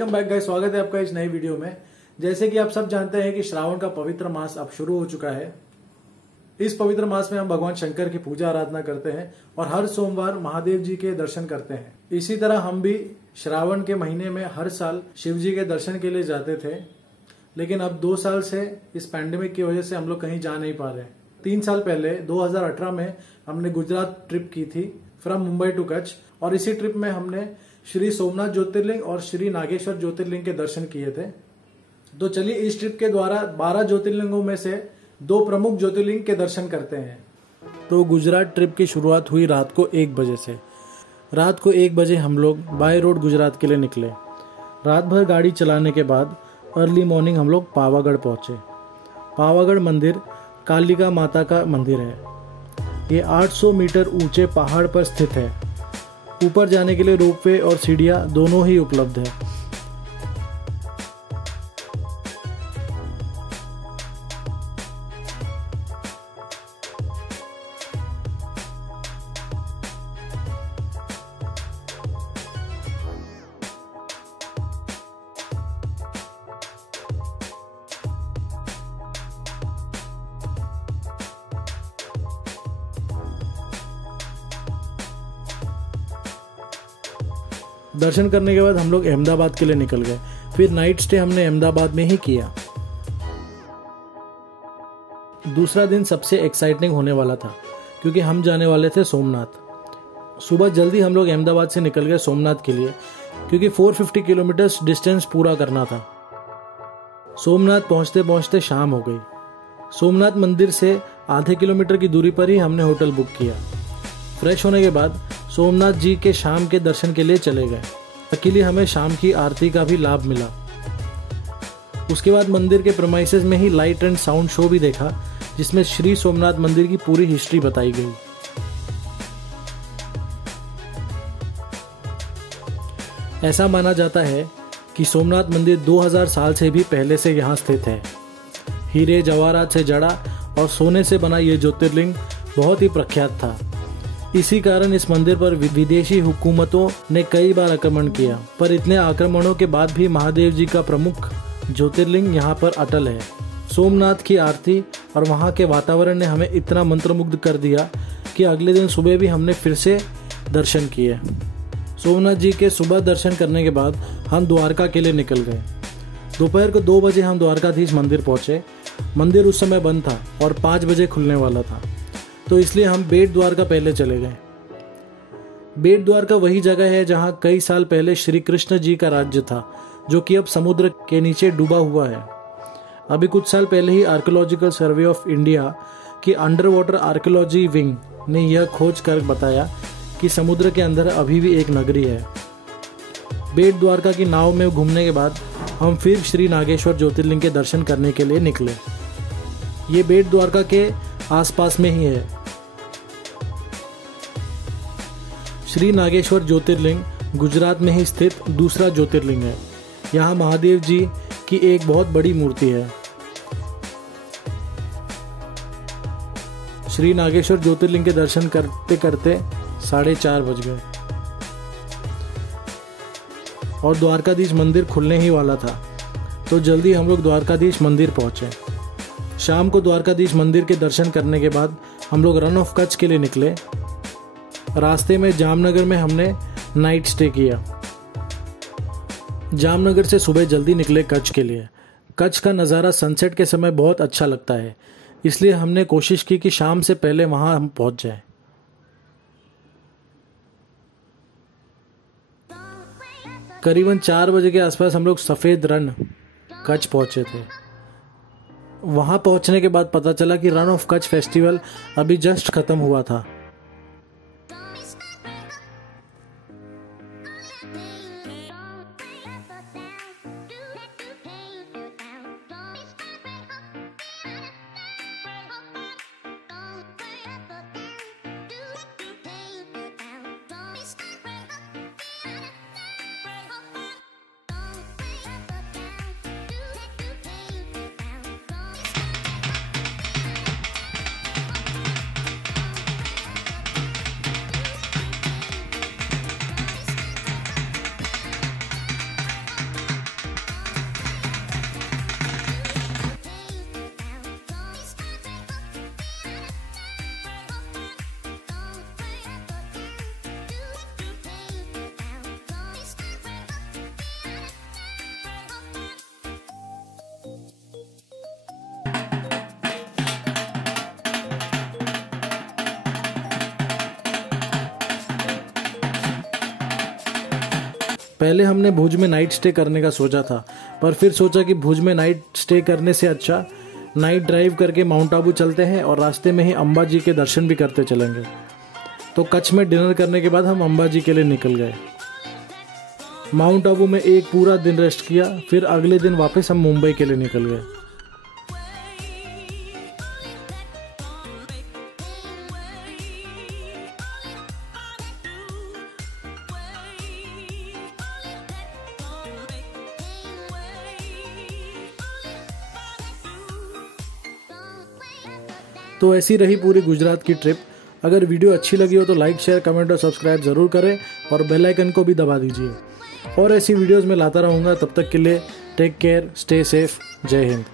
Welcome back guys, स्वागत है आपका इस नई वीडियो में। जैसे कि आप सब जानते हैं कि श्रावण का पवित्र मास अब शुरू हो चुका है। इस पवित्र मास में हम भगवान शंकर की पूजा आराधना करते हैं और हर सोमवार महादेव जी के दर्शन करते हैं। इसी तरह हम भी श्रावण के महीने में हर साल शिव जी के दर्शन के लिए जाते थे, लेकिन अब 2 साल से इस पैंडेमिक की वजह से हम लोग कहीं जा नहीं पा रहे। 3 साल पहले 2018 में हमने गुजरात ट्रिप की थी फ्रॉम मुंबई टू कच्छ, और इसी ट्रिप में हमने श्री सोमनाथ ज्योतिर्लिंग और श्री नागेश्वर ज्योतिर्लिंग के दर्शन किए थे। तो चलिए इस ट्रिप के द्वारा 12 ज्योतिर्लिंगों में से 2 प्रमुख ज्योतिर्लिंग के दर्शन करते हैं। तो गुजरात ट्रिप की शुरुआत हुई रात को 1 बजे से। रात को 1 बजे हम लोग बाय रोड गुजरात के लिए निकले। रात भर गाड़ी चलाने के बाद अर्ली मॉर्निंग हम लोग पावागढ़ पहुंचे। पावागढ़ मंदिर कालिका माता का मंदिर है। ये 800 मीटर ऊंचे पहाड़ पर स्थित है। ऊपर जाने के लिए रोपवे और सीढ़ियां दोनों ही उपलब्ध है। दर्शन करने के बाद हम लोग अहमदाबाद के लिए निकल गए। फिर नाइट स्टे हमने अहमदाबाद में ही किया। दूसरा दिन सबसे एक्साइटिंग होने वाला था क्योंकि हम जाने वाले थे सोमनाथ। सुबह जल्दी हम लोग अहमदाबाद से निकल गए सोमनाथ के लिए, क्योंकि 450 किलोमीटर डिस्टेंस पूरा करना था। सोमनाथ पहुंचते पहुंचते शाम हो गई। सोमनाथ मंदिर से आधे किलोमीटर की दूरी पर ही हमने होटल बुक किया। फ्रेश होने के बाद सोमनाथ जी के शाम के दर्शन के लिए चले गए। अकेले हमें शाम की आरती का भी लाभ मिला। उसके बाद मंदिर के प्रेमाइसेस में ही लाइट एंड साउंड शो भी देखा, जिसमें श्री सोमनाथ मंदिर की पूरी हिस्ट्री बताई गई। ऐसा माना जाता है कि सोमनाथ मंदिर 2000 साल से भी पहले से यहाँ स्थित है। हीरे जवाहरात से जड़ा और सोने से बना ये ज्योतिर्लिंग बहुत ही प्रख्यात था। इसी कारण इस मंदिर पर विदेशी हुकूमतों ने कई बार आक्रमण किया, पर इतने आक्रमणों के बाद भी महादेव जी का प्रमुख ज्योतिर्लिंग यहाँ पर अटल है। सोमनाथ की आरती और वहाँ के वातावरण ने हमें इतना मंत्रमुग्ध कर दिया कि अगले दिन सुबह भी हमने फिर से दर्शन किए। सोमनाथ जी के सुबह दर्शन करने के बाद हम द्वारका के लिए निकल गए। दोपहर को 2 बजे हम द्वारकाधीश मंदिर पहुँचे। मंदिर उस समय बंद था और 5 बजे खुलने वाला था, तो इसलिए हम बेट द्वारका पहले चले गए। बेट द्वारका वही जगह है जहां कई साल पहले श्री कृष्ण जी का राज्य था, जो कि अब समुद्र के नीचे डूबा हुआ है। अभी कुछ साल पहले ही आर्कियोलॉजिकल सर्वे ऑफ इंडिया की अंडर वाटर आर्कियोलॉजी विंग ने यह खोज कर बताया कि समुद्र के अंदर अभी भी एक नगरी है। बेट द्वारका की नाव में घूमने के बाद हम फिर श्री नागेश्वर ज्योतिर्लिंग के दर्शन करने के लिए निकले। ये बेट द्वारका के आसपास में ही है। श्री नागेश्वर ज्योतिर्लिंग गुजरात में ही स्थित दूसरा ज्योतिर्लिंग है। यहाँ महादेव जी की एक बहुत बड़ी मूर्ति है। श्री नागेश्वर ज्योतिर्लिंग के दर्शन करते करते 4:30 बज गए और द्वारकाधीश मंदिर खुलने ही वाला था, तो जल्दी हम लोग द्वारकाधीश मंदिर पहुंचे। शाम को द्वारकाधीश मंदिर के दर्शन करने के बाद हम लोग रन ऑफ कच्छ के लिए निकले। रास्ते में जामनगर में हमने नाइट स्टे किया। जामनगर से सुबह जल्दी निकले कच्छ के लिए। कच्छ का नज़ारा सनसेट के समय बहुत अच्छा लगता है, इसलिए हमने कोशिश की कि शाम से पहले वहां हम पहुंच जाएं। करीबन 4 बजे के आसपास हम लोग सफ़ेद रण कच्छ पहुंचे थे। वहां पहुंचने के बाद पता चला कि रन ऑफ कच्छ फेस्टिवल अभी जस्ट खत्म हुआ था। पहले हमने भुज में नाइट स्टे करने का सोचा था, पर फिर सोचा कि भुज में नाइट स्टे करने से अच्छा नाइट ड्राइव करके माउंट आबू चलते हैं और रास्ते में ही अंबा जी के दर्शन भी करते चलेंगे। तो कच्छ में डिनर करने के बाद हम अंबा जी के लिए निकल गए। माउंट आबू में एक पूरा दिन रेस्ट किया, फिर अगले दिन वापस हम मुंबई के लिए निकल गए। तो ऐसी रही पूरी गुजरात की ट्रिप। अगर वीडियो अच्छी लगी हो तो लाइक, शेयर, कमेंट और सब्सक्राइब ज़रूर करें और बेल आइकन को भी दबा दीजिए। और ऐसी वीडियोस मैं लाता रहूँगा। तब तक के लिए टेक केयर, स्टे सेफ, जय हिंद।